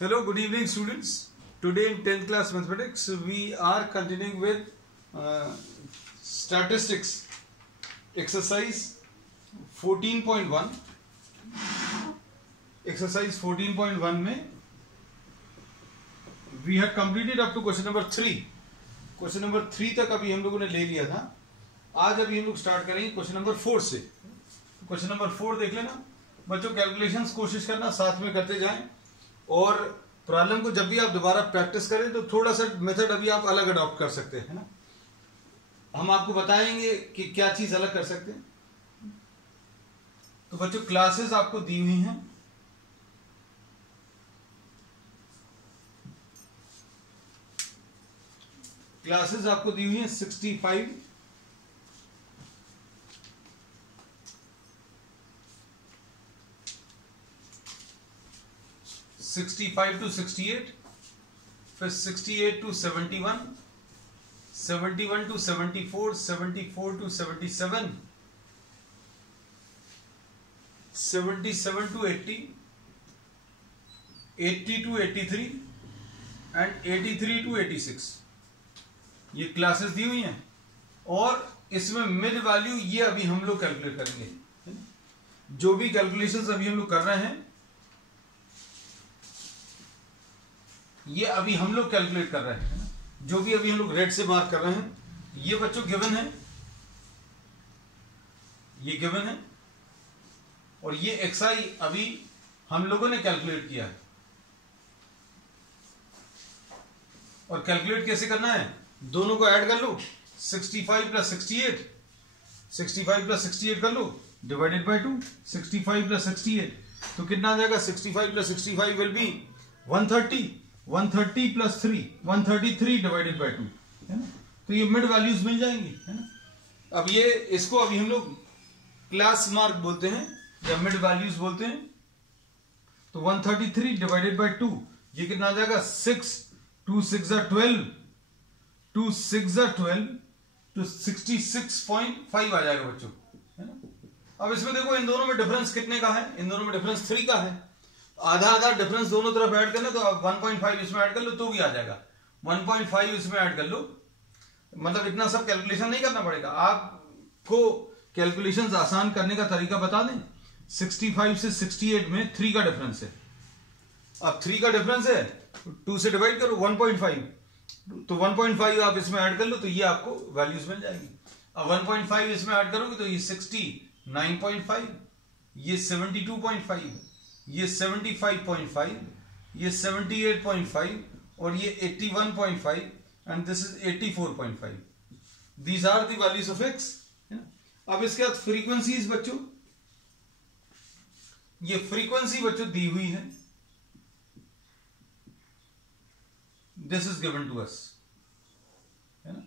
Hello, good evening students. Today in 10th class mathematics we are continuing with statistics exercise 14.1. Exercise 14.1 में we had completed up to question number 3. Question number 3 तक अभी हम लोगों ने ले लिया था. आज अभी हम लोग स्टार्ट करेंगे क्वेश्चन नंबर 4 से. क्वेश्चन नंबर 4 देख लेना बच्चों. कैलकुलेशंस कोशिश करना साथ में करते जाएं और प्रॉब्लम को जब भी आप दोबारा प्रैक्टिस करें तो थोड़ा सा मेथड अभी आप अलग अडॉप्ट कर सकते हैं ना. हम आपको बताएंगे कि क्या चीज अलग कर सकते हैं. तो बच्चों क्लासेस आपको दी हुई हैं. क्लासेस आपको दी हुई हैं 65 65 to 68, फिर 68 to 71, 71 to 74, 74 to 77, 77 to 80, 80 to 83 and 83 to 86. ये क्लासेस दी हुई हैं और इसमें मिड वैल्यू ये अभी हम लोग कैलकुलेट करेंगे. जो भी कैलकुलेशंस अभी हम लोग कर रहे हैं ये अभी हम लोग कैलकुलेट कर रहे हैं. जो भी अभी हम लोग रेड से मार्क कर रहे हैं ये बच्चों गिवन है. ये गिवन है और ये एक्सआई अभी हम लोगों ने कैलकुलेट किया है. और कैलकुलेट कैसे करना है, दोनों को ऐड कर लो. 65 प्लस 68, 65 प्लस 68 कर लो डिवाइडेड बाय 2. 65 प्लस 68 तो कितना आ जाएगा. 65 plus 65 will be 130. 130 plus 3 133 divided by 2 है ना. तो ये मिड वैल्यूज मिल जाएंगी है ना. अब ये इसको अभी हम लोग क्लास मार्क बोलते हैं या मिड वैल्यूज बोलते हैं. तो 133 डिवाइडेड बाय 2 ये कितना आ जाएगा. 6 2 6 12 2 6 12 तो 66.5 आ जाएगा बच्चों है ना. अब इसमें देखो इन दोनों में डिफरेंस कितने का है. इन दोनों में डिफरेंस 3 का है. आधा आधा डिफरेंस दोनों तरफ ऐड करना तो आप 1.5 इसमें ऐड कर लो तो भी आ जाएगा. 1.5 इसमें ऐड कर लो. मतलब इतना सब कैलकुलेशन नहीं करना पड़ेगा. आपको कैलकुलेशंस आसान करने का तरीका बता दें. 65 से 68 में 3 का डिफरेंस है. अब 3 का डिफरेंस है 2 से डिवाइड करो 1.5 तो 1.5 आप इसमें ऐड कर लो तो ये आपको वैल्यूज मिल जाएगी. अब 1.5 इसमें ऐड करोगे तो ये 69.5, ये 72.5, ये 75.5, ये 78.5 और ये 81.5 and this is 84.5. These are the values of X. अब इसके बाद फ्रीक्वेंसीज बच्चों. ये फ्रीक्वेंसी बच्चों दी हुई है. This is given to us है ना.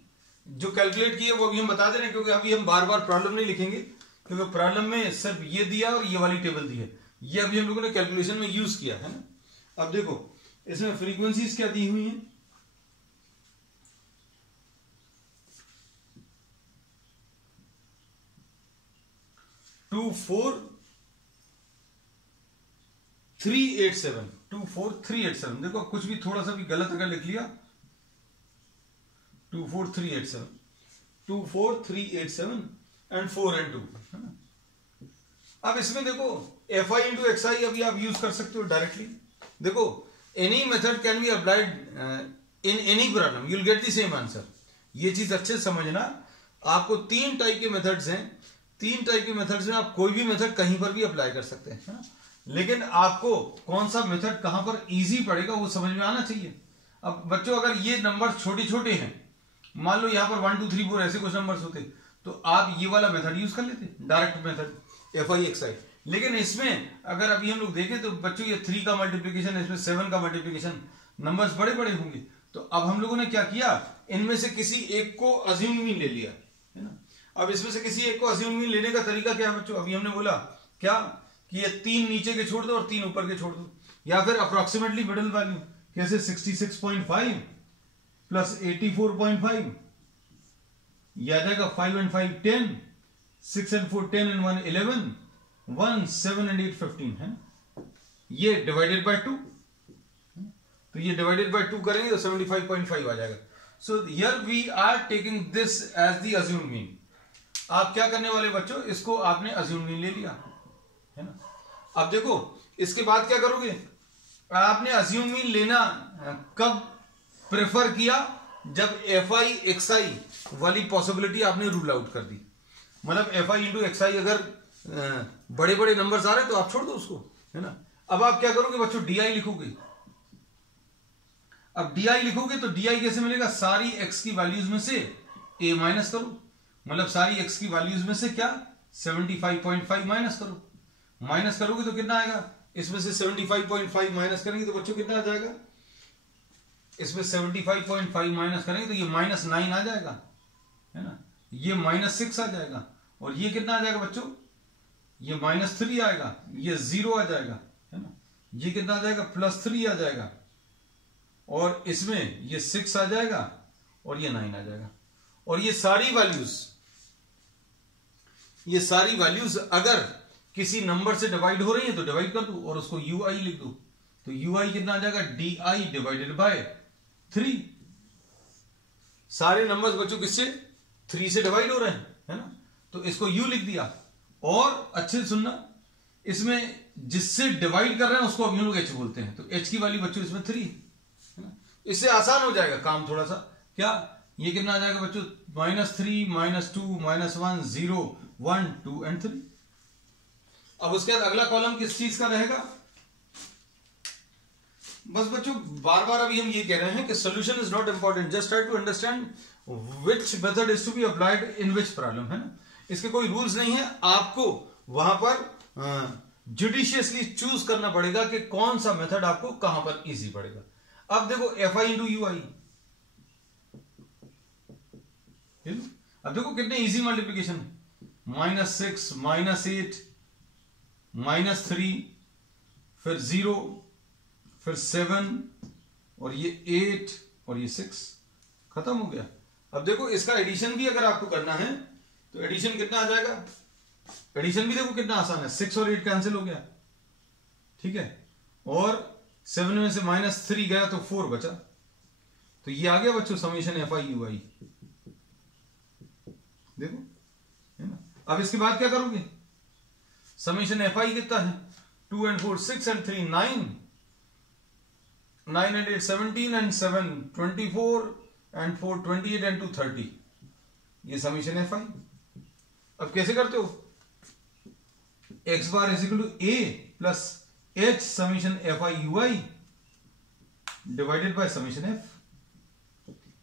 जो कैलकुलेट किए वो अभी हम बता दे रहे हैं क्योंकि अभी हम बार बार प्रॉब्लम नहीं लिखेंगे क्योंकि प्रॉब्लम में सिर्फ ये दिया और ये वाली टेबल दी है. ये अभी हम लोगों ने कैलकुलेशन में यूज किया है ना. अब देखो इसमें फ्रीक्वेंसीज क्या दी हुई हैं. टू 4 387 24387. देखो कुछ भी थोड़ा सा भी गलत अगर लिख लिया 24387 24387 एंड 4 and 2 है ना. अब इसमें देखो fi इंटू एक्सआई अभी आप यूज कर सकते हो डायरेक्टली. देखो any method can be applied in any problem you will get the same answer. ये चीज अच्छे समझना. आपको 3 टाइप के मेथड्स हैं. 3 टाइप के मेथड्स में आप कोई भी मेथड कहीं पर भी अप्लाई कर सकते हैं है ना. लेकिन आपको कौन सा मेथड कहां पर इजी पड़ेगा वो समझ में आना चाहिए. अब बच्चों अगर ये नंबर छोटे छोटे हैं, मान लो यहां पर 1 2 3 4 ऐसे कुछ नंबर्स होते तो आप ये वाला मेथड यूज कर लेते डायरेक्ट मेथड fi xi. लेकिन इसमें अगर अभी हम लोग देखें तो बच्चों ये 3 का मल्टीप्लीकेशन इसमें 7 का मल्टीप्लीकेशन नंबर्स बड़े बड़े होंगे. तो अब हम लोगों ने क्या किया, इनमें से किसी एक को अज्यूम मीन ले लिया है ना. अब इसमें से किसी एक को अज्यूम मीन लेने का तरीका क्या है बच्चों. अभी हमने बोला क्या कि ये 3 नीचे के छोड़ दो और 3 ऊपर के छोड़ दो या फिर अप्रोक्सीमेटली मिडिल वैल्यू. कैसे 66.5 प्लस 84.5 ये आ जाएगा 5 and 5 10, 6 and 4 10 and 1 11, 1 7 and 8 15 है. ये डिवाइडेड बाय 2 तो ये डिवाइडेड बाय 2 करेंगे तो 75.5 आ जाएगा. So here we are taking this as the assumed mean. आप क्या करने वाले बच्चों, इसको आपने अज्यूम्ड मीन ले लिया है ना. अब देखो इसके बाद क्या करोगे, आपने अज्यूम्ड मीन लेना कब प्रेफर किया, जब एफ आई एक्स आई वाली पॉसिबिलिटी आपने रूल आउट कर दी. मतलब एफ आई इंटू एक्स आई अगर बड़े बड़े नंबर्स आ रहे हैं तो आप छोड़ दो उसको, है ना. अब आप क्या करोगे बच्चों, डी आई लिखोगे. अब डी आई लिखोगे तो डी आई कैसे मिलेगा, सारी एक्स की वैल्यूज में से ए माइनस करो. मतलब सारी एक्स की वैल्यूज में से क्या 75.5 माइनस करो. माइनस करोगे तो कितना आएगा, इसमें से 75.5 माइनस करेंगे तो बच्चों कितना आ जाएगा, इसमें 75.5 माइनस करेंगे तो ये -9 आ जाएगा, है ना. ये -6 आ जाएगा. और ये कितना आ जाएगा बच्चों, ये -3 आएगा. ये 0 आ जाएगा, है ना. ये कितना आ जाएगा, +3 आ जाएगा. और इसमें ये 6 आ जाएगा और ये 9 आ जाएगा. और ये सारी वैल्यूज अगर किसी नंबर से डिवाइड हो रही है तो डिवाइड कर दो और उसको यू आई लिख दो. तो यू आई कितना आ जाएगा, डी आई डिवाइडेड बाय 3. सारे नंबर्स बच्चों किससे, 3 से डिवाइड हो रहे हैं, है ना. तो इसको यू लिख दिया. और अच्छे से सुनना, इसमें जिससे डिवाइड कर रहे हैं उसको हम लोग एच बोलते हैं. तो एच की वैल्यू बच्चों इसमें 3 है ना. इससे आसान हो जाएगा काम थोड़ा सा. क्या ये कितना आ जाएगा बच्चों, -3 -2 -1 0 1 2 एंड 3. अब उसके बाद अगला कॉलम किस चीज का रहेगा, बस बच्चों बार बार अभी हम ये कह रहे हैं कि solution is not important, just try to understand which method is to be applied in which problem, है ना. इसके कोई रूल्स नहीं है, आपको वहां पर जुडिशियसली चूज करना पड़ेगा कि कौन सा मेथड आपको कहां पर इजी पड़ेगा. अब देखो एफ आई इंटू यू आई, अब देखो कितने इजी मल्टीप्लीकेशन है. -6 -8 -3 फिर 0 फिर 7 और ये 8 और ये 6, खत्म हो गया. अब देखो इसका एडिशन भी अगर आपको करना है तो एडिशन कितना आ जाएगा, एडिशन भी देखो कितना आसान है. 6 और 8 कैंसिल हो गया, ठीक है. और 7 में से -3 गया तो 4 बचा. तो ये आ गया बच्चों समेशन एफ आई यू आई. देखो, है ना. अब इसके बाद क्या करोगे, समेशन एफ आई कितना है, 2 and 4 6 and 3 9 9 and 8 17 and 7 24 and 4 28 and 2 30. ये समेशन एफ आई. अब कैसे करते हो, X bar is equal to A plus H summation F I U I divided by summation F.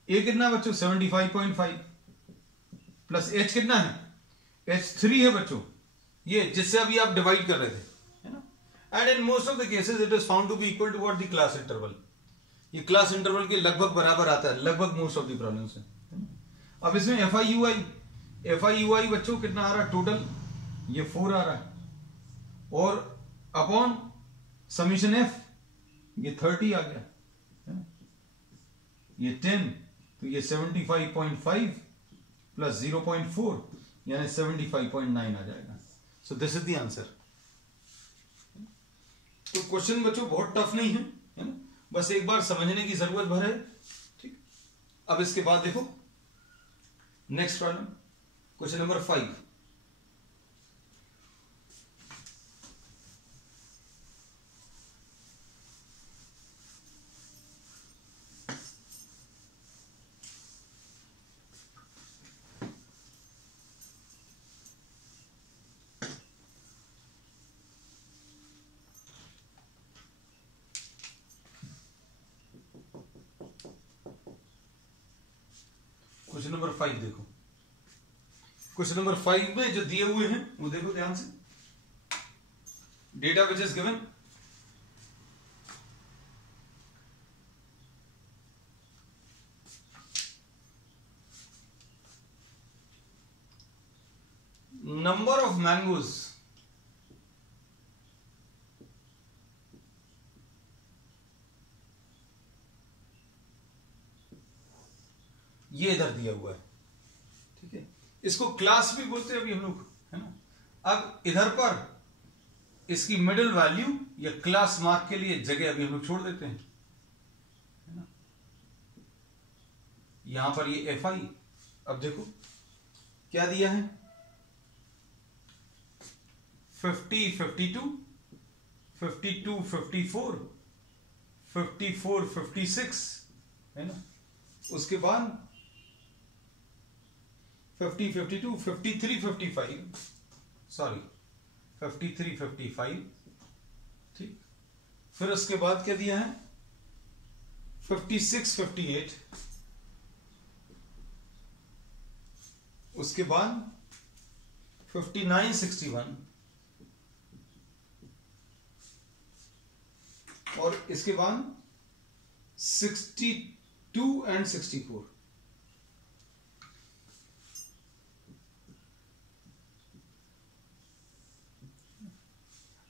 A कितना बच्चों 75.5 प्लस एच कितना है, एच 3 है बच्चों, ये जिससे अभी आप डिवाइड कर रहे थे, है ना. And in most of the cases it is found to be equal to what the class interval. ये क्लास इंटरवल के लगभग बराबर आता है, लगभग मोस्ट ऑफ द प्रॉब्लम्स है. अब इसमें एफ आई यू आई बच्चों कितना आ रहा है टोटल, ये 4 आ रहा है. और अपॉन समीशन एफ ये 30 आ गया, है ना. ये 10 तो ये 75.5 प्लस 0.4 यानी 75.9 आ जाएगा. सो दिस इज द आंसर. तो क्वेश्चन बच्चों बहुत टफ नहीं है, है ना. बस एक बार समझने की जरूरत भर है, ठीक. अब इसके बाद देखो next problem, question number 5. Question number 5 देखो. क्वेश्चन नंबर 5 में जो दिए हुए हैं वो देखो ध्यान से. Data which is given, number of mangoes ये इधर दिया हुआ है, ठीक है. इसको क्लास भी बोलते हैं अभी हम लोग, है ना. अब इधर पर इसकी मिडिल वैल्यू या क्लास मार्क के लिए जगह अभी हम लोग छोड़ देते हैं, यहां पर ये एफ आई। अब देखो क्या दिया है, 50 52 52 54 54 56 है ना। उसके बाद 50 52 53 55 सॉरी 53 55 ठीक। फिर उसके बाद क्या दिया है 56 58, उसके बाद 59 61 और इसके बाद 62 एंड 64।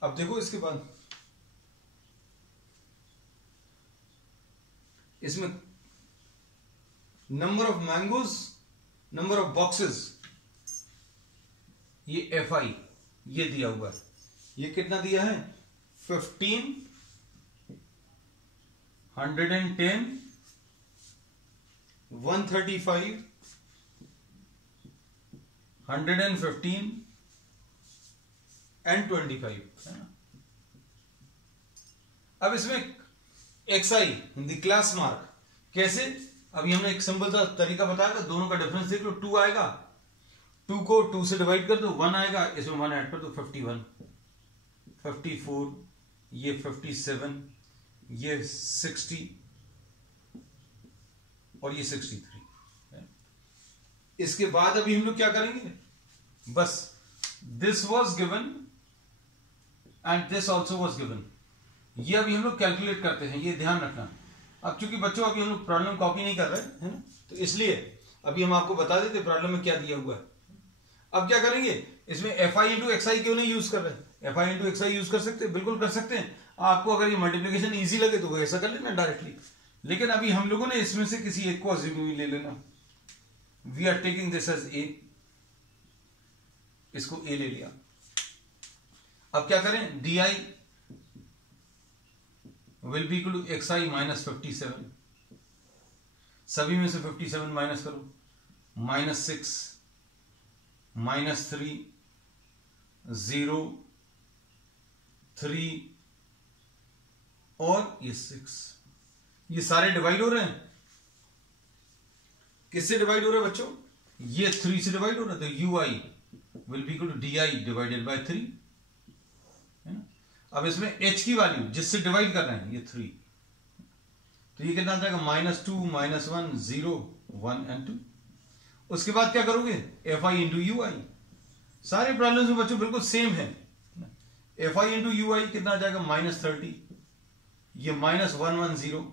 अब देखो इसके बाद इसमें number of mangoes, number of boxes, ये एफ आई ये दिया हुआ है। ये कितना दिया है 15 110 135 115 एंड 25 है ना। अब इसमें x I the class mark कैसे, अभी हमने एक सिंपल सा तरीका बताया था, दोनों का डिफरेंस देख लो, 2 आएगा, 2 को 2 से डिवाइड कर दो, 1 आएगा, इसमें 1 ऐड कर दो, 51 54 ये 57 ये 60 और ये 63। इसके बाद अभी हम लोग क्या करेंगे, बस this was given and this also was given, ये अभी हम लोग कैलकुलेट करते हैं, ये ध्यान रखना। अब चूंकि बच्चों अभी हम लोग प्रॉब्लम कॉपी नहीं कर रहे हैं ना, तो इसलिए अभी हम आपको बता देते प्रॉब्लम में क्या दिया हुआ है। अब क्या करेंगे, इसमें एफ आई इंटू एक्स आई क्यों नहीं यूज कर रहे हैं, F I into x I use कर सकते हैं, बिल्कुल कर सकते हैं। आपको अगर ये मल्टीप्लिकेशन इजी लगे तो ऐसा कर लेना डायरेक्टली, लेकिन अभी हम लोगों ने इसमें से किसी एक को अज्यूम ले लेना। We are taking this as A, इसको ए ले लिया। अब क्या करें, D I will be equal to X I minus 57, सभी में से 57 माइनस करो, -6 -3 0 3 और ये 6, ये सारे डिवाइड हो रहे हैं, किससे डिवाइड हो रहे हैं बच्चों, ये 3 से डिवाइड हो रहा है, तो U I will be equal to D I divided by 3 है ना। अब इसमें h की वैल्यू जिससे डिवाइड कर रहे हैं ये 3, तो ये कितना आ जाएगा -2 -1 0 1 एंड 2। उसके बाद क्या करोगे, एफ आई इंटू यू आई, सारे प्रॉब्लम्स में बच्चों बिल्कुल सेम है। F I into you I कितना आ जाएगा -30, ये -110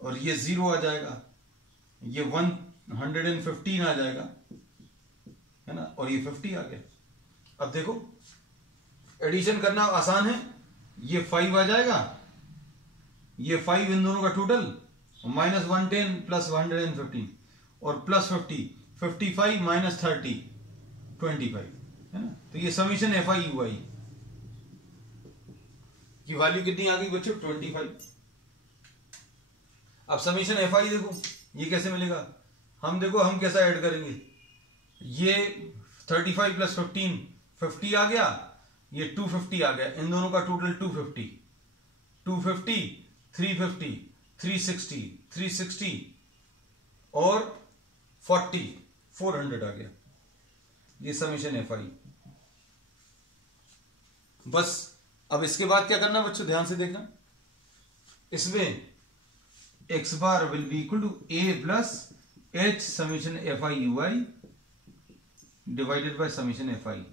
और ये 0 आ जाएगा, ये 115 आ जाएगा है ना, और ये 50 आ गया। अब देखो एडिशन करना आसान है, ये 5 आ जाएगा, ये 5 इन दोनों का टोटल, -110 प्लस 115 और प्लस 50 55 -30 25 है ना। तो ये समीशन एफ आई यू आई की वैल्यू कितनी आ गई बच्चों 25। अब समीशन एफ आई देखो ये कैसे मिलेगा, हम देखो हम कैसा ऐड करेंगे, ये 35 प्लस 15 50 आ गया, ये 250 आ गया, इन दोनों का टोटल 250 250 350 360 360 और 40 400 आ गया, ये समीशन एफ आई। बस अब इसके बाद क्या करना बच्चों, ध्यान से देखना, इसमें X bar will be equal to A plus H summation F I U I divided by summation F I.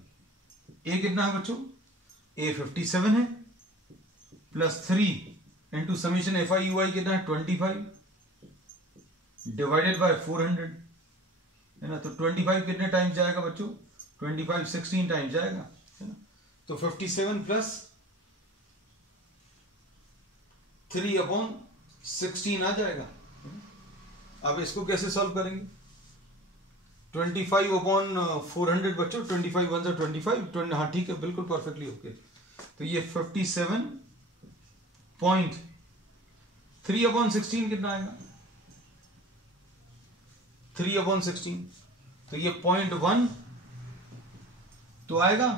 A कितना है बच्चों, ए 57 है, plus 3 into summation F I U I कितना है 25 डिवाइडेड बाय 400 है ना। तो 25 कितने टाइम्स जाएगा बच्चों, 25 16 टाइम्स जाएगा है ना। तो 57 प्लस 3/16 आ जाएगा। अब इसको कैसे सॉल्व करेंगे, 25/400 बच्चों, 25 1 25 हाँ ठीक है बिल्कुल परफेक्टली ओके। तो ये 57.3/16 कितना आएगा, 3/16, तो ये 0.1 तो आएगा,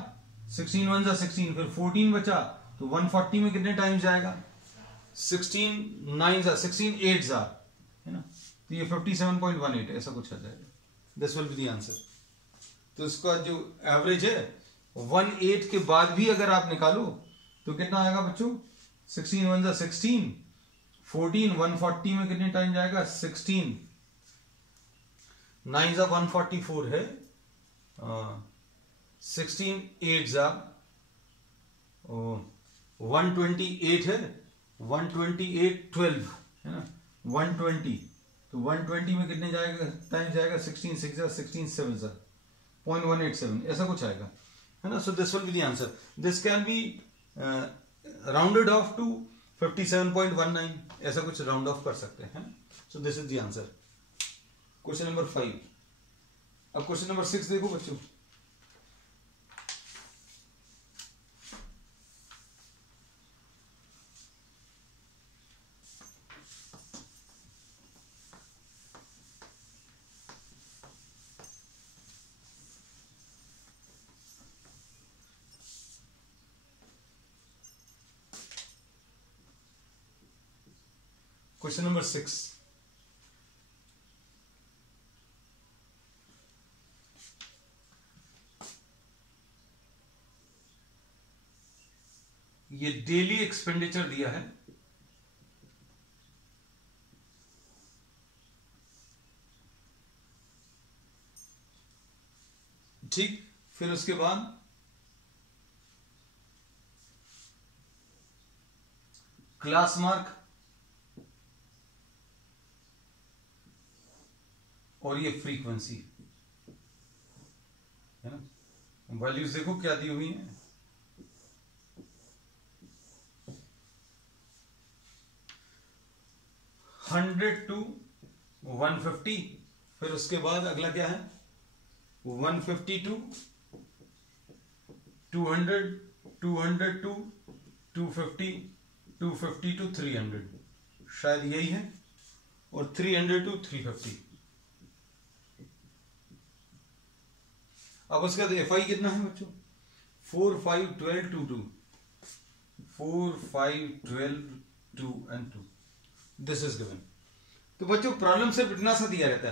16 1 जा 16, फिर 14 बचा तो 140 में कितने टाइम्स जाएगा, 16 9 जा 16 8 जा, है ना, तो ये 57.18 ऐसा कुछ आ जाएगा। This will be the answer. तो इसका जो एवरेज है 1/8 के बाद भी अगर आप निकालो तो कितना आएगा बच्चों, 16 1 जा 16, 14 140 में कितने टाइम जाएगा, 16 9 जा 144 है, 16 8 जा 128 है, 128 12 है ना, 120, तो 120 में कितने जाएगा टाइम जाएगा, 16 6 जा 16 7 जा 0.187 ऐसा कुछ आएगा, है ना। So this will be the answer. This can be rounded off to 57.19 ऐसा कुछ राउंड ऑफ कर सकते हैं। So this is the answer. Question number 5। अब क्वेश्चन नंबर 6 देखो बच्चों। क्वेश्चन नंबर 6, ये डेली एक्सपेंडिचर दिया है, ठीक। फिर उसके बाद क्लास मार्क और ये फ्रीक्वेंसी, है ना। वैल्यूज देखो क्या दी हुई है, 100 to 150, फिर उसके बाद अगला क्या है, 150 to 200, 200 to 250, 250 to 300, शायद यही है, और 300 to 350। अब उसके बाद एफ आई कितना है बच्चों, 4 5 12 2 2, 4 5 12 2 and 2, दिस इज गिवन। तो बच्चों प्रॉब्लम सिर्फ इतना सा दिया रहता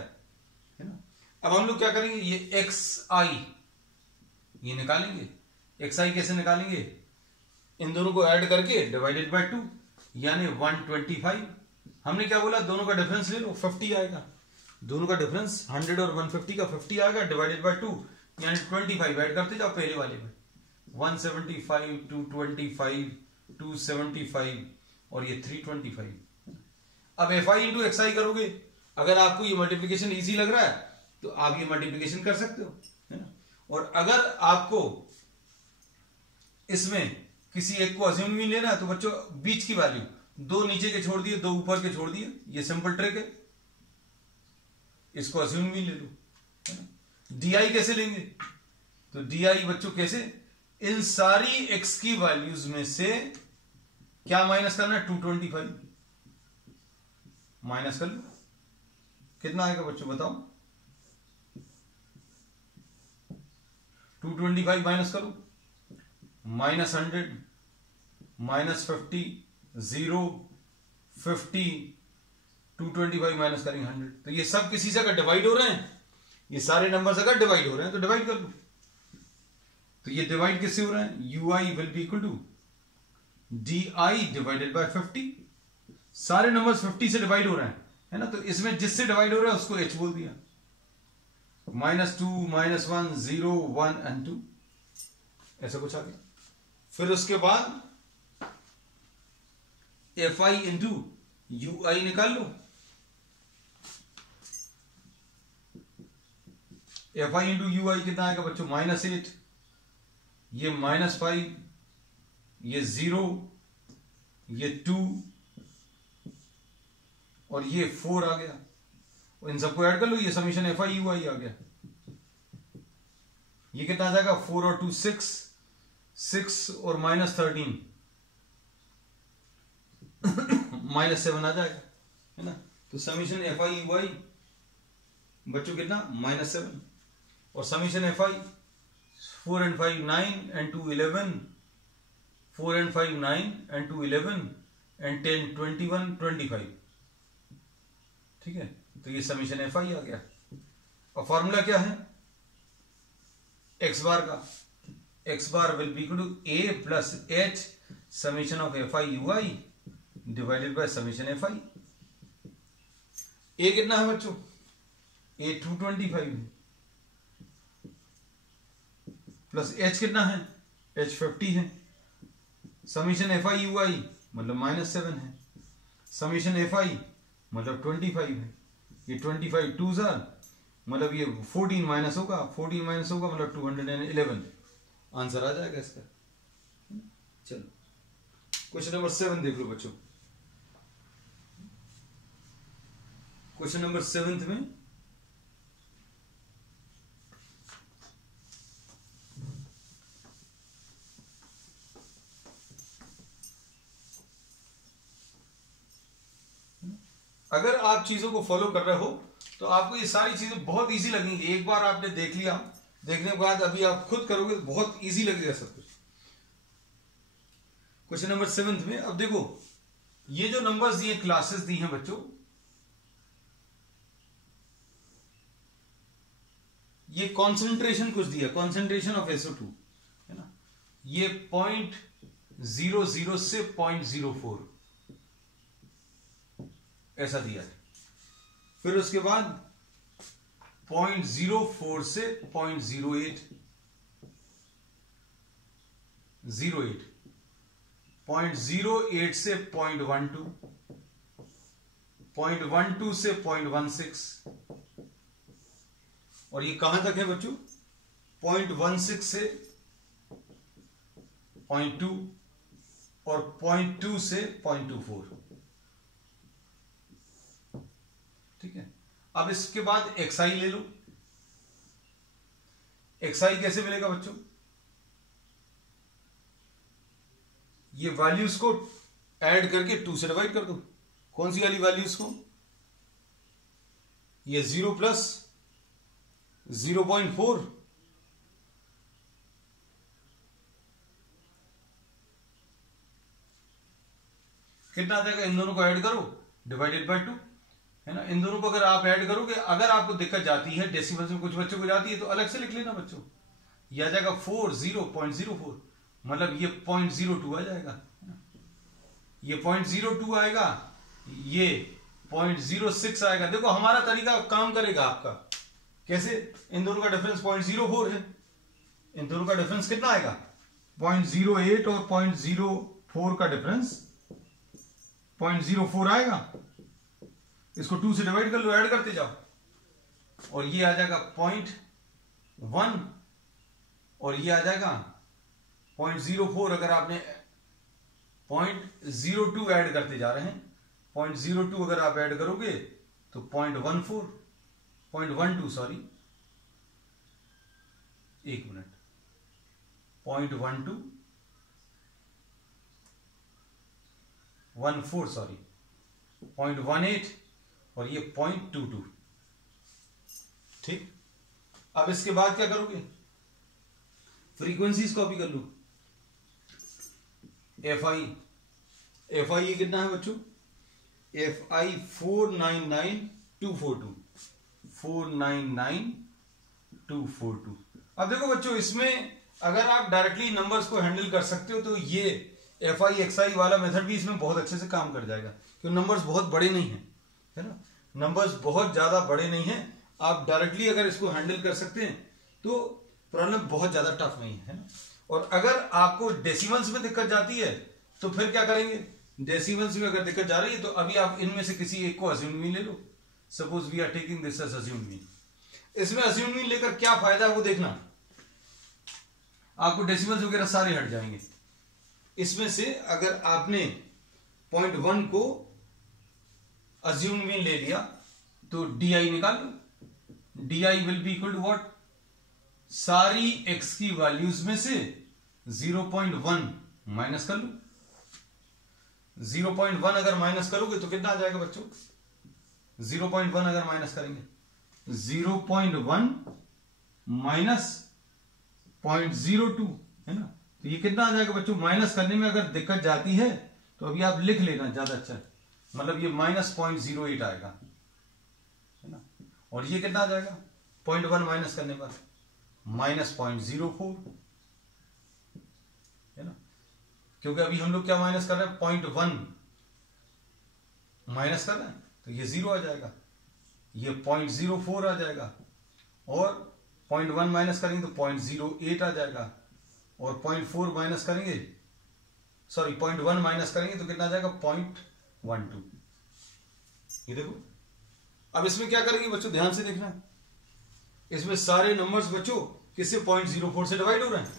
है ना। अब हम लोग क्या करेंगे, ये एक्स आई ये निकालेंगे। एक्स आई कैसे निकालेंगे, इन दोनों को ऐड करके डिवाइडेड बाय 2 यानी 125। हमने क्या बोला, दोनों का डिफरेंस ले लो, 50 आएगा। दोनों का डिफरेंस 100 और 150 का 50 आएगा, डिवाइडेड बाय 2 यानी 25 ऐड करते जाओ पहले वाले में, 175 225 275 और ये 325। अब एफ आई इंटू एक्स आई करोगे, अगर आपको ये मल्टीप्लिकेशन इजी लग रहा है तो आप ये मल्टीप्लिकेशन कर सकते हो, है ना। और अगर आपको इसमें किसी एक को अज्यूम भी लेना है तो बच्चों बीच की वैल्यू, 2 नीचे के छोड़ दिए 2 ऊपर के छोड़ दिए, ये सिंपल ट्रिक है, इसको अज्यूम भी ले लो, है ना। डी आई कैसे लेंगे, तो डी आई बच्चों कैसे, इन सारी एक्स की वैल्यूज में से क्या माइनस करना है, 225 माइनस कर लो, कितना आएगा बच्चों बताओ, 225 माइनस करो, -100 -50 0 50 225 माइनस करेंगे 100, तो ये सब किसी से अगर डिवाइड हो रहे हैं, ये सारे नंबर्स अगर डिवाइड हो रहे हैं तो डिवाइड कर लो। तो ये डिवाइड किससे हो रहा है, U I will be equal to D I divided by 50। सारे नंबर्स 50 से डिवाइड हो रहे हैं, है ना, तो इसमें जिससे डिवाइड हो रहा है उसको h बोल दिया, -2 -1 0 1 and 2 ऐसा कुछ आ गया। फिर उसके बाद एफ आई इंटू यू आई निकाल लो। F I into you I कितना आएगा बच्चों, -8, ये -5, ये 0, ये 2 और ये 4 आ गया, और इन सबको ऐड कर लो, ये समीशन एफ आई यू आई आ गया। ये कितना आ जाएगा, 4 और 2 6 6 और -13 -7 आ जाएगा, है ना। तो समीशन एफ आई यू आई बच्चों कितना -7 और summation F I 4 and 5 9 and 2 11 4 and 5 9 and 2 11 and 10 21 25 ठीक है। तो ये समीशन एफ आई आ गया। और फॉर्मूला क्या है एक्स बार का, X bar will be equal to A plus H summation of F I U I divided by summation F I. A कितना है बच्चों, ए 225 है प्लस एच कितना है, एच 50 है। समीशन एफ आई यू आई मतलब -7 है, समीशन एफ आई मतलब 25 है। ये 25 2 मतलब ये 14 माइनस होगा, 14 माइनस होगा मतलब 211 आंसर आ जाएगा इसका। चलो क्वेश्चन नंबर 7 देख लो बच्चों। क्वेश्चन नंबर 7 में अगर आप चीजों को फॉलो कर रहे हो तो आपको ये सारी चीजें बहुत इजी लगेंगी। एक बार आपने देख लिया, देखने के बाद अभी आप खुद करोगे तो बहुत इजी लगेगा सब कुछ। क्वेश्चन नंबर 7 में अब देखो ये जो नंबर्स दिए, क्लासेस दी हैं बच्चों, ये कॉन्सेंट्रेशन कुछ दिया, कॉन्सेंट्रेशन ऑफ SO2 है ना, ये 0.00 से 0.04 ऐसा दिया है। फिर उसके बाद 0.04 से 0.08 0.08 से 0.12 0.12 से 0.16 और ये कहां तक है बच्चों, 0.16 से 0.2 और 0.2 से 0.24 ठीक है। अब इसके बाद एक्सआई ले लो। एक्सआई कैसे मिलेगा बच्चों, ये वैल्यूज को ऐड करके 2 से डिवाइड कर दो। कौन सी वाली वैल्यूज को, ये 0 प्लस 0.4 कितना आ जाएगा, इन दोनों को ऐड करो डिवाइडेड बाय 2 है ना। इन दोनों को अगर आप ऐड करोगे, अगर आपको दिक्कत जाती है डेसिमल्स में कुछ बच्चों को जाती है तो अलग से लिख लेना बच्चों। ये आ जाएगा 40.04 मतलब ये 0.02 आ जाएगा, ये 0.02 आएगा, ये 0.06 आएगा। देखो हमारा तरीका काम करेगा आपका कैसे, इन दोनों का डिफरेंस 0.04 है, इन दोनों का डिफरेंस कितना आएगा 0.08 और 0.04 का डिफरेंस 0.04 आएगा। इसको 2 से डिवाइड कर लो, ऐड करते जाओ और ये आ जाएगा 0.1 और ये आ जाएगा 0.04। अगर आपने 0.02 ऐड करते जा रहे हैं, 0.02 अगर आप ऐड करोगे तो 0.12 सॉरी 1 मिनट 0.14 सॉरी 0.18 और ये 0.22 ठीक। अब इसके बाद क्या करोगे, फ्रीक्वेंसीज कॉपी कर लो। एफ आई कितना है बच्चों, एफ आई 499242 499,242। अब देखो बच्चों इसमें अगर आप डायरेक्टली नंबर्स को हैंडल कर सकते हो तो ये एफ आई एक्स आई वाला मेथड भी इसमें बहुत अच्छे से काम कर जाएगा, क्योंकि नंबर्स बहुत बड़े नहीं हैं है ना, नंबर्स बहुत ज्यादा बड़े नहीं हैं। आप डायरेक्टली अगर इसको हैंडल कर सकते हैं तो प्रॉब्लम बहुत ज्यादा टफ नहीं है ना। और अगर आपको डेसिमल्स में दिक्कत जाती है तो फिर क्या करेंगे, डेसिमल्स में अगर दिक्कत जा रही है तो अभी आप इनमें से किसी एक को अज्यूम्ड मीन ले लो। Suppose we are taking this as assumed mean. इसमें अज्यूम्ड मीन लेकर क्या फायदा है वो देखना, आपको डेसिमल्स वगैरह सारे हट जाएंगे। इसमें से अगर आपने 0.1 को अज्यूम्ड मीन ले लिया तो डी निकाल लो। D will be equal to what, सारी एक्स की वैल्यूज में से 0.1 माइनस कर लो। 0.1 अगर माइनस करोगे तो कितना आ जाएगा बच्चों, 0.1 अगर माइनस करेंगे 0.1 माइनस 0.02 है ना। तो ये कितना आ जाएगा बच्चों? माइनस करने में अगर दिक्कत जाती है तो अभी आप लिख लेना, ज्यादा अच्छा है। मतलब ये -0.08 आएगा, है ना। और ये कितना आ जाएगा 0.1 माइनस करने पर? -0.04, है ना। क्योंकि अभी हम लोग क्या माइनस कर रहे हैं? 0.1 माइनस कर रहे हैं, तो ये 0 आ जाएगा, ये 0.04 आ जाएगा, और 0.1 माइनस करेंगे तो 0.08 आ जाएगा, और 0.4 माइनस करेंगे, सॉरी 0.1 माइनस करेंगे तो कितना आ जाएगा? 0.12। ये देखो, अब इसमें क्या करेंगे बच्चों? ध्यान से देखना, इसमें सारे नंबर्स बच्चों किससे? 0.04 से डिवाइड हो रहे हैं।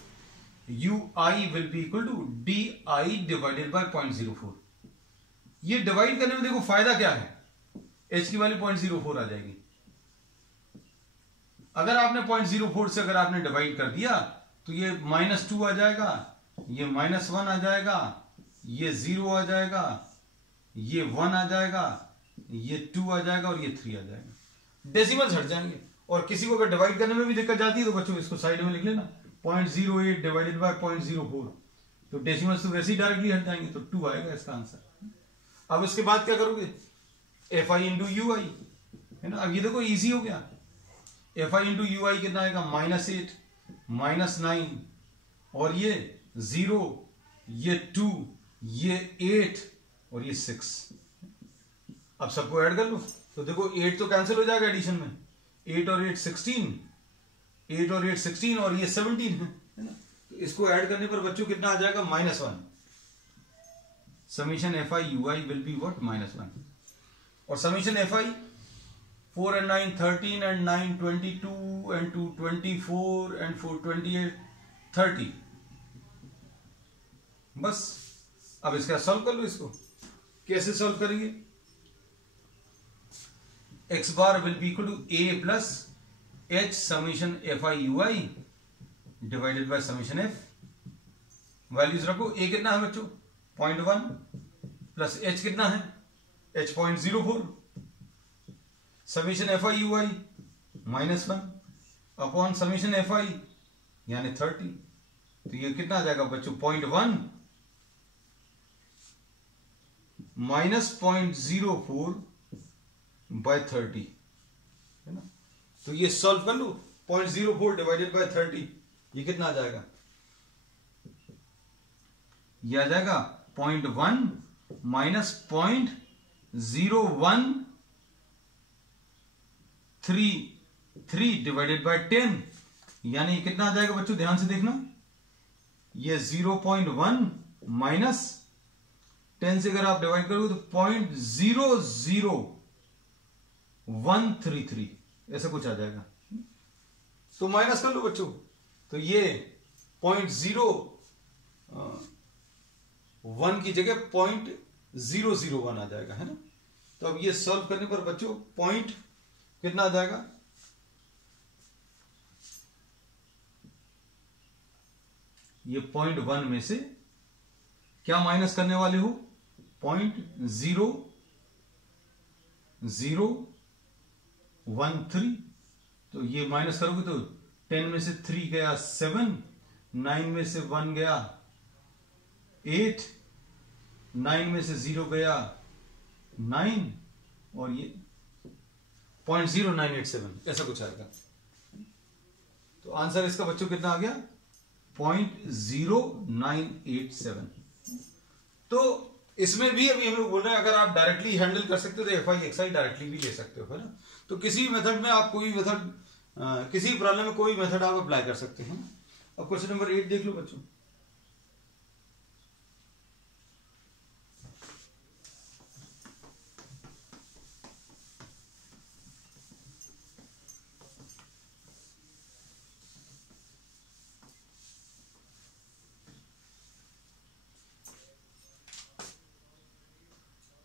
ui will be equal to di divided by 0.04। ये डिवाइड करने में देखो फायदा क्या है? h की वैल्यू 0.04 आ जाएगी। अगर आपने 0.04 से अगर आपने डिवाइड कर दिया तो ये -2 आ जाएगा, ये -1 आ जाएगा, ये 0 आ जाएगा, ये 1 आ जाएगा, ये 2 आ जाएगा, और ये 3 आ जाएगा। डेसिमल्स हट जाएंगे। और किसी को अगर डिवाइड करने में भी दिक्कत जाती है तो बच्चों इसको साइड में लिख लेना, 0.08 डिवाइडेड बाय 0.04, तो डेसिमल्स तो वैसे ही डायरेक्टली हट जाएंगे, तो 2 आएगा इसका आंसर। अब इसके बाद क्या करोगे? fi इंटू यू आई, है ना। अब ये देखो इजी हो गया। fi इंटू यू आई कितना आएगा? -8, -9, और ये 0, ये 2, ये 8, और ये 6। अब सबको ऐड कर लो तो देखो 8 तो कैंसिल हो जाएगा एडिशन में, 8 और 8 16, 8 और 8 16, और ये 17 है ना। तो इसको ऐड करने पर बच्चों कितना आ जाएगा? -1। Summation fi ui will be what? -1। और summation fi 4 and 9 13 and 9 22 and 2 24 and 4 28 30। बस अब इसका सॉल्व कर लो। इसको कैसे सॉल्व करेंगे? x bar will be equal to a plus h summation fi ui divided by summation f। Values रखो। a कितना है बच्चों? 0.1 प्लस h कितना है? h 0.04। Summation fi ui -1 upon summation fi यानी 30। तो ये कितना आ जाएगा बच्चों? 0.1 माइनस 0.04 बाय 30, है ना। तो ये सॉल्व कर लो। 0.04 डिवाइडेड बाय 30, ये कितना आ जाएगा? ये आ जाएगा 0.1 माइनस 0.0133 डिवाइडेड बाय 10, यानी ये कितना आ जाएगा बच्चों? ध्यान से देखना, ये 0.1 माइनस 10 से अगर आप डिवाइड करोगे तो 0.00133 ऐसा कुछ आ जाएगा। तो माइनस कर लो बच्चों, तो ये 0.01 की जगह 0.001 आ जाएगा, है ना। तो अब ये सॉल्व करने पर बच्चों पॉइंट कितना आ जाएगा? ये 0.1 में से क्या माइनस करने वाले हो? 0.0013। तो ये माइनस करोगे तो 10 में से 3 गया 7, 9 में से 1 गया 8, 9 में से 0 गया 9, और ये 0.0987 ऐसा कुछ आएगा। तो आंसर इसका बच्चों कितना आ गया? 0.0987। तो इसमें भी अभी हम लोग बोल रहे हैं अगर आप डायरेक्टली हैंडल कर सकते हो तो fi xi डायरेक्टली भी ले सकते हो, है ना। तो किसी मेथड में आप कोई मेथड किसी प्रॉब्लम में कोई मेथड आप अप्लाई कर सकते हैं। अब क्वेश्चन नंबर 8 देख लो बच्चों।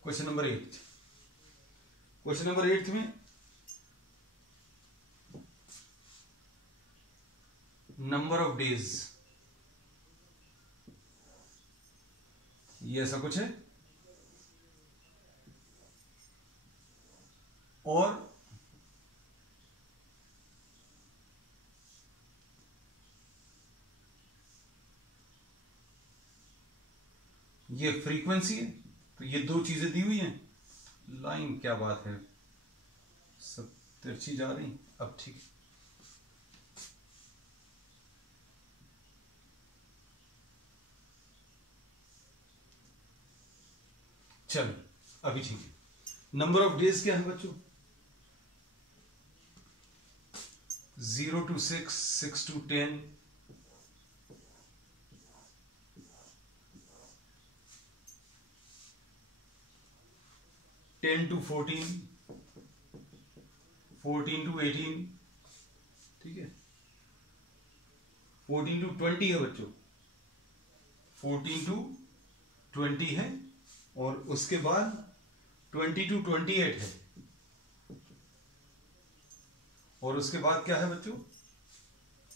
Question number 8। क्वेश्चन नंबर 8 में नंबर ऑफ डेज, ये ऐसा कुछ है, और ये फ्रीक्वेंसी है, तो ये दो चीजें दी हुई हैं। लाइन क्या बात है, सब तिरछी जा रही, अब ठीक है। चलो अभी ठीक है। नंबर ऑफ डेज क्या है बच्चों? 0 to 6, 6 to 10, 10 to 14, 14 to 18, ठीक है, 14 to 20 है बच्चों, 14 to 20 है, और उसके बाद 20 to 28 है, और उसके बाद क्या है बच्चों?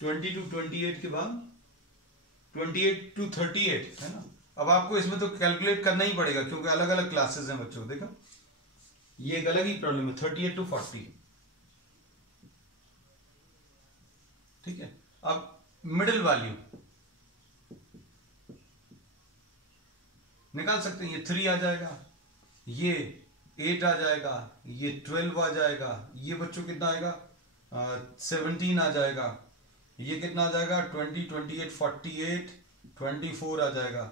20 to 28 के बाद 28 to 38 है ना। अब आपको इसमें तो कैलकुलेट करना ही पड़ेगा क्योंकि अलग अलग क्लासेस हैं बच्चों। देखो ये एक अलग ही प्रॉब्लम है, 38 to 40, ठीक है। अब मिडिल वैल्यू निकाल सकते हैं, ये 3 आ जाएगा, ये 8 आ जाएगा, ये 12 आ जाएगा, ये बच्चों कितना आएगा? 17 आ जाएगा, ये कितना आ जाएगा? 20, 28, 48, 24 आ जाएगा,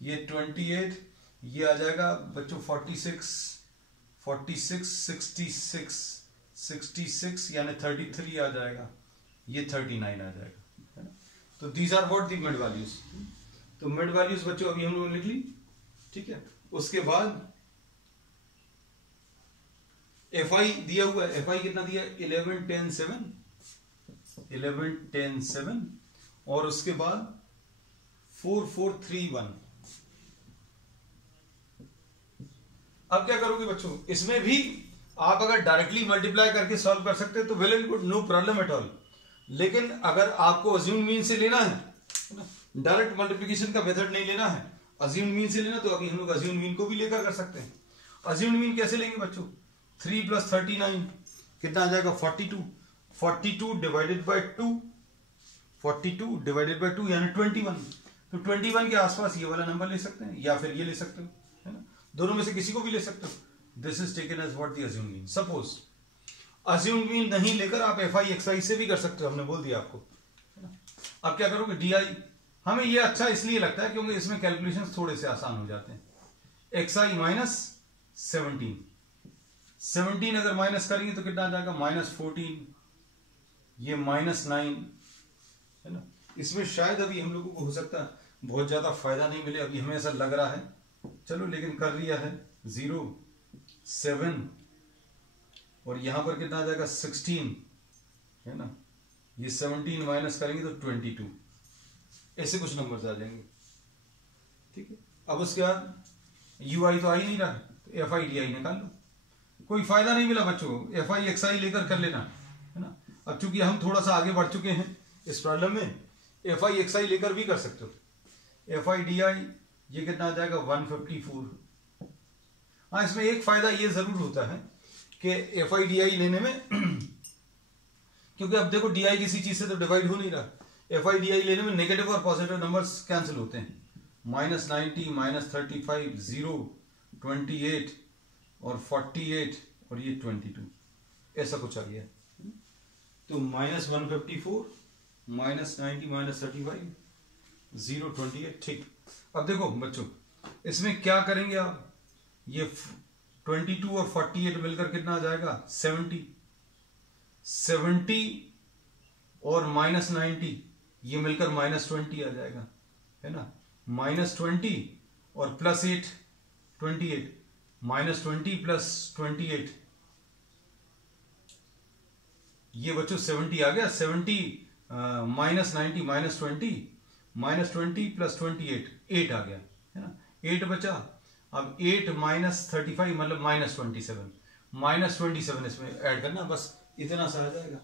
ये 28, ये आ जाएगा बच्चों 46, 66 यानी 33 आ जाएगा, ये 39 आ जाएगा, है ना। तो these are what the mid values. तो मिड वैल्यूज बच्चों अभी हम लोग लिख ली, ठीक है। उसके बाद FI दिया हुआ है, FI कितना दिया? 11, 10, 7, 11, 10, 7, और उसके बाद 4, 4, 3, 1। अब क्या करोगे बच्चों? इसमें भी आप अगर डायरेक्टली मल्टीप्लाई करके सॉल्व कर सकते हो तो well and good, no problem at all. लेकिन अगर आपको अज्यूम मीन से लेना है, डायरेक्ट मल्टीप्लिकेशन का मेथड नहीं लेना है, अज्यूम मीन से लेना, तो अभी हम लोग अज्यूम मीन को भी लेकर कर सकते हैं। अज्यूम मीन कैसे लेंगे बच्चों? 3 + 39 कितना आ जाएगा? 42, 42 डिवाइडेड बाय 2, 42 डिवाइडेड बाय 2 यानी 21। तो 21 के आसपास ये वाला नंबर ले सकते हैं या फिर ये ले सकते हो, है ना। दोनों में से किसी को भी ले सकते हो। This is taken as what the assume mean. Suppose assume mean नहीं लेकर आप FI XI से भी कर सकते हो, हमने बोल दिया आपको, है ना। अब क्या करोगे? DI हमें ये अच्छा इसलिए लगता है क्योंकि इसमें कैलकुलेशन थोड़े से आसान हो जाते हैं। XI माइनस 17, 17 अगर माइनस करेंगे तो कितना आ जाएगा? -14, ये -9, है ना। इसमें शायद अभी हम लोगों को हो सकता है बहुत ज्यादा फायदा नहीं मिले, अभी हमें ऐसा लग रहा है, चलो लेकिन कर लिया है। 0, 7, और यहां पर कितना आ जाएगा? 16, है ना। ये 17 माइनस करेंगे तो 22, ऐसे कुछ नंबर्स आ जाएंगे, ठीक है। अब उसके बाद UI तो आ ही नहीं रहा, तो FI DI निकाल लो। कोई फायदा नहीं मिला बच्चों, FI XI लेकर कर लेना, है ना। अब चूंकि हम थोड़ा सा आगे बढ़ चुके हैं इस प्रॉब्लम में, FI XI लेकर भी कर सकते हो। FI DI ये कितना आ जाएगा? 154। हाँ, इसमें एक फायदा ये जरूर होता है कि FI DI लेने में क्योंकि अब देखो DI किसी चीज से तो डिवाइड हो नहीं रहा, FI DI लेने में नेगेटिव और पॉजिटिव नंबर्स कैंसिल होते हैं। -90, -35, 0, 28 और 48 और ये 22, ऐसा कुछ आ गया। तो -154, -90, -35, 0, 28, ठीक। अब देखो बच्चों इसमें क्या करेंगे आप? ये 22 और 48 मिलकर कितना आ जाएगा? 70, 70 और -90 ये मिलकर -20 आ जाएगा, है ना। -20 और +8, 28, -20 + 28, ये बच्चों 70 आ गया। 70 -90 -20 -20 + 28, 8 आ गया, है ना। 8 बचा। अब 8 - 35 मतलब -27, -27 इसमें ऐड करना, बस इतना सा आ जाएगा।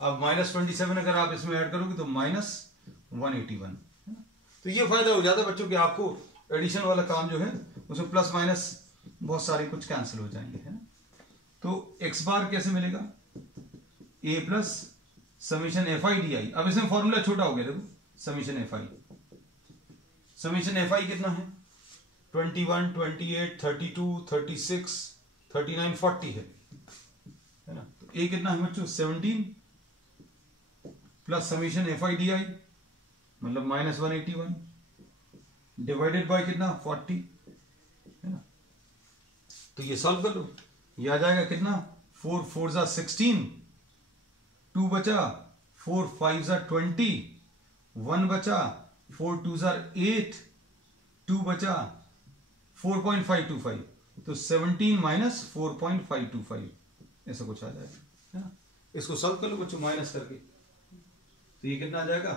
अब -27 अगर आप इसमें ऐड करोगे तो -181, है ना। तो ये फायदा हो जाता है बच्चों कि आपको एडिशन वाला काम जो है उसमें प्लस माइनस बहुत सारे कुछ कैंसिल हो जाएंगे, है ना। तो x बार कैसे मिलेगा? A plus summation FI DI। अब इसमें फॉर्मूला छोटा हो गया, देखो समीशन FI कितना है? 21, 28, 32, 36, 39, 40 है ना। तो ए कितना है बच्चों 17 plus summation F I D I मतलब -181 डिवाइडेड बाय कितना 40 है ना। तो ये सॉल्व कर लो, ये आ जाएगा कितना 4 4 जा 16, 2 बचा, 4 5 जा 20, 1 बचा, 4 2 जा 8, 2 बचा 4.525, तो 17 माइनस 4.525 ऐसा कुछ आ जाएगा है ना। इसको सॉल्व कर लो बच्चों माइनस करके, तो ये कितना आ जाएगा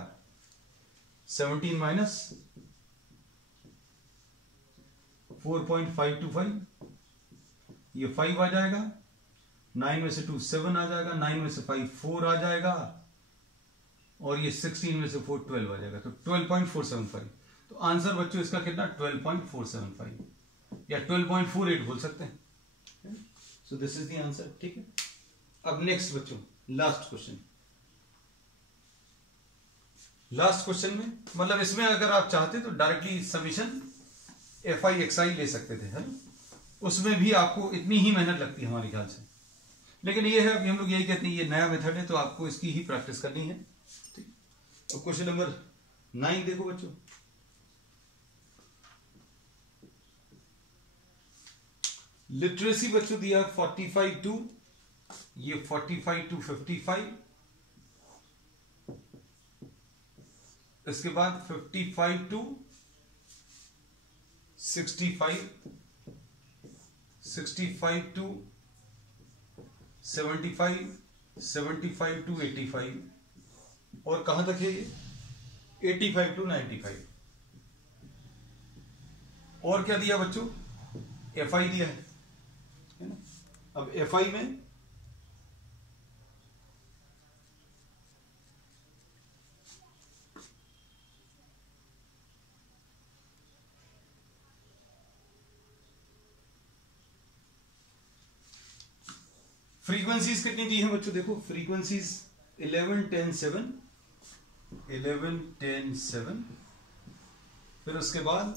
17 माइनस 4.525, ये 5 आ जाएगा, 9 में से 2 7 आ जाएगा, 9 में से 5 4 आ जाएगा, और ये 16 में से 4 12 आ जाएगा, तो 12.475। तो आंसर बच्चों इसका कितना 12.475 या 12.48 बोल सकते हैं। So this is the answer, ठीक है। अब नेक्स्ट बच्चों लास्ट क्वेश्चन, लास्ट क्वेश्चन में मतलब इसमें अगर आप चाहते तो directly summation F I X I ले सकते थे, है ना। उसमें भी आपको इतनी ही मेहनत लगती है हमारे ख्याल से, लेकिन ये है अभी हम लोग यही कहते हैं ये नया मेथड है तो आपको इसकी ही प्रैक्टिस करनी है, ठीक। अब क्वेश्चन नंबर 9 देखो बच्चों, लिटरेसी बच्चों दिया 45 टू, ये 45 to 55, इसके बाद 55 to 65, 65 to 75, 75 to 85, और कहां तक है ये 85 to 95। और क्या दिया बच्चों एफ आई दिया है ना। अब एफ आई में फ्रीक्वेंसीज कितनी दी है बच्चों, देखो फ्रीक्वेंसीज 11 10 7, 11 10 7, फिर उसके बाद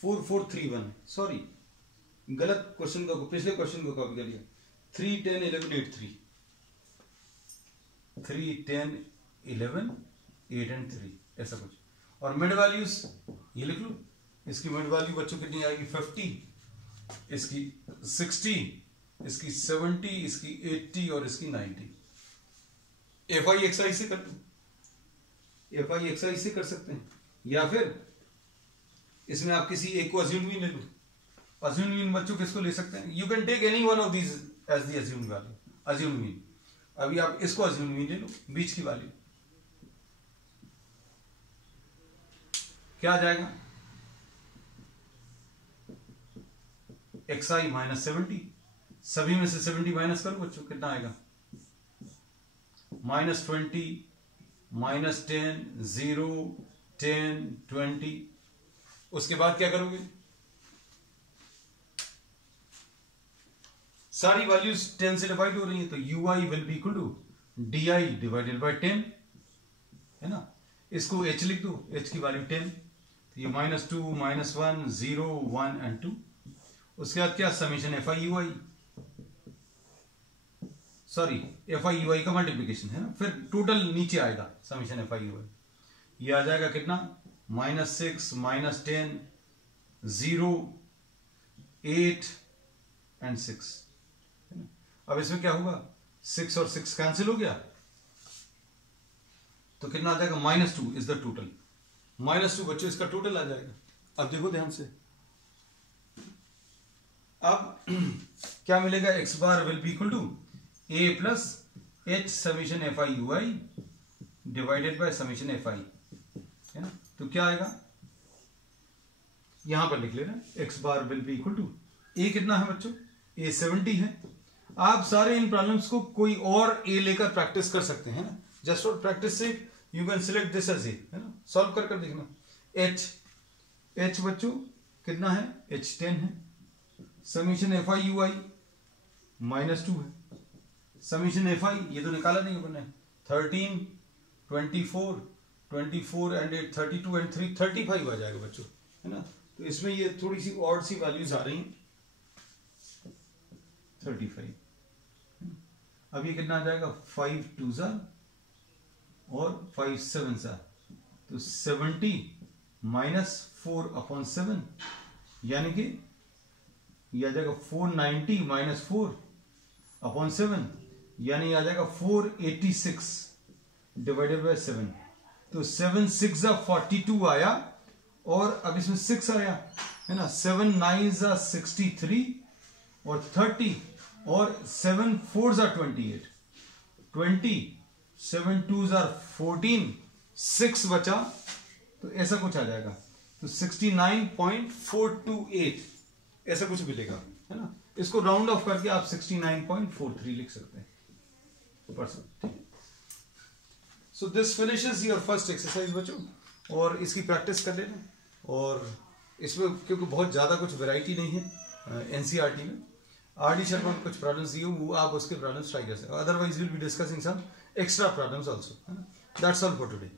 4 4 3 1, सॉरी गलत क्वेश्चन को पिछले क्वेश्चन को कॉपी कर लिया, 3 10 11 8 3, 3 10 11 8 and 3 ऐसा कुछ। और मिड वैल्यूज ये लिख लो, इसकी मिड वैल्यू बच्चों कितनी आएगी 50, इसकी 60, इसकी 70, इसकी 80 और इसकी 90। एफ आई एक्स आई से कर लो, एफ आई एक्स आई से कर सकते हैं, या फिर इसमें आप किसी एक को अज्यूम भी ले लो। अज्यूम मीन बच्चों किसको ले सकते हैं, you can take any one of these as the assume value, assume mean. अभी आप इसको अज्यूम मीन ले लो, बीच की वैल्यू क्या आ जाएगा एक्स आई माइनस 70, सभी में से 70 माइनस करो बच्चों, कितना आएगा -20, -10, 0, 10, 20। उसके बाद क्या करोगे, सारी वैल्यूज 10 से डिवाइड हो रही है, तो U I will be equal to D I divided by 10, है ना। इसको h लिख दो, h की वैल्यू 10, तो ये -2, -1, 0, 1 and 2। उसके बाद क्या summation F I U I, sorry F I U I का मल्टीप्लीकेशन है ना, फिर टोटल नीचे आएगा summation F I U I, ये आ जाएगा कितना -6, -10, 0, 8 and 6, है ना। अब इसमें क्या होगा 6 और 6 कैंसिल हो गया, तो कितना आ जाएगा -2 इज द टोटल, -2 बच्चों इसका टोटल आ जाएगा। अब देखो ध्यान से, अब क्या मिलेगा, X bar will be equal to A plus H summation F I U I divided by summation F I, है ना। तो क्या आएगा यहां पर लिख लेना, X bar will be equal to A कितना है बच्चों, ए 70 है। आप सारे इन प्रॉब्लम्स को कोई और ए लेकर प्रैक्टिस कर सकते हैं ना, just for practice so you can select this as A, है ना, सॉल्व कर कर देखना। एच बच्चों कितना है, एच 10 है, समीशन एफ आई यू आई -2 है, समीशन एफ आई ये तो निकाला नहीं अपन ने, 13, 24, 24 and 8 32 and 3 35 आ जाएगा बच्चों, है ना। तो इसमें ये थोड़ी सी ऑड सी वैल्यूज आ रही हैं 35। अब ये कितना आ जाएगा 5 2 सा और 5 7 सा, तो 70 -4/7 यानी कि ये आ जाएगा 490 -4/7 यानी आ जाएगा 486 डिवाइडेड बाय 7। तो 7 6 42 आया और अब इसमें 6 आया है ना, 7 9 63 और 30 और 7 4 28 20 7 2 14 6 बचा, तो ऐसा कुछ आ जाएगा। तो 69.428 ऐसा कुछ मिलेगा है ना। इसको राउंड ऑफ करके आप 69.43 लिख सकते हैं %। So this finishes your first exercise बच्चों, और इसकी प्रैक्टिस कर लेना। और इसमें क्योंकि बहुत ज़्यादा कुछ वैरायटी नहीं है एनसीईआरटी में, आर डी शर्मा में कुछ प्रॉब्लम्स दिए वो आप उसके प्रॉब्लम्स ट्राई कर सकते हो, otherwise will be discussing some extra problems also. That's all for today.